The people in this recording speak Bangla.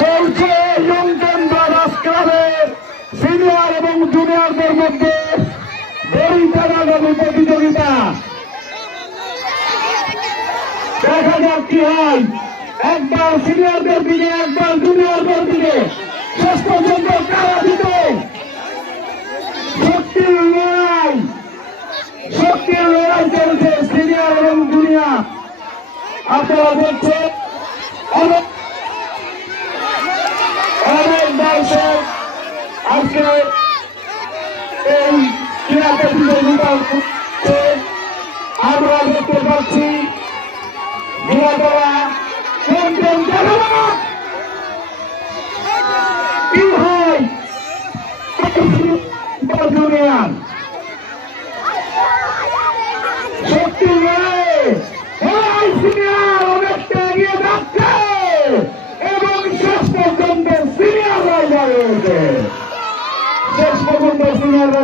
চলছে ইয়ংটেন ব্রাদার্স ক্লাবের সিনিয়র এবং জুনিয়রদের মধ্যে দড়ি টানাটানি প্রতিযোগিতা। দেখা যাক কি হয়, একবার সিনিয়রদের দিকে একবার জুনিয়রদের দিকে, শেষ পর্যন্ত কারা জিতে। শক্তির লড়াই চলছে সিনিয়র এবং জুনিয়র। আপনারা দেখছেন অনেক দর্শক আজকে এই ক্রীড়া প্রতিযোগিতার আমরা দেখতে পাচ্ছি কি হয় জুনিয়র শক্তি সিনিয়র অনেকটা এগিয়ে যাচ্ছে এবং শেষ পর্যন্ত সিনিয়র শেষ পর্যন্ত সিনিয়র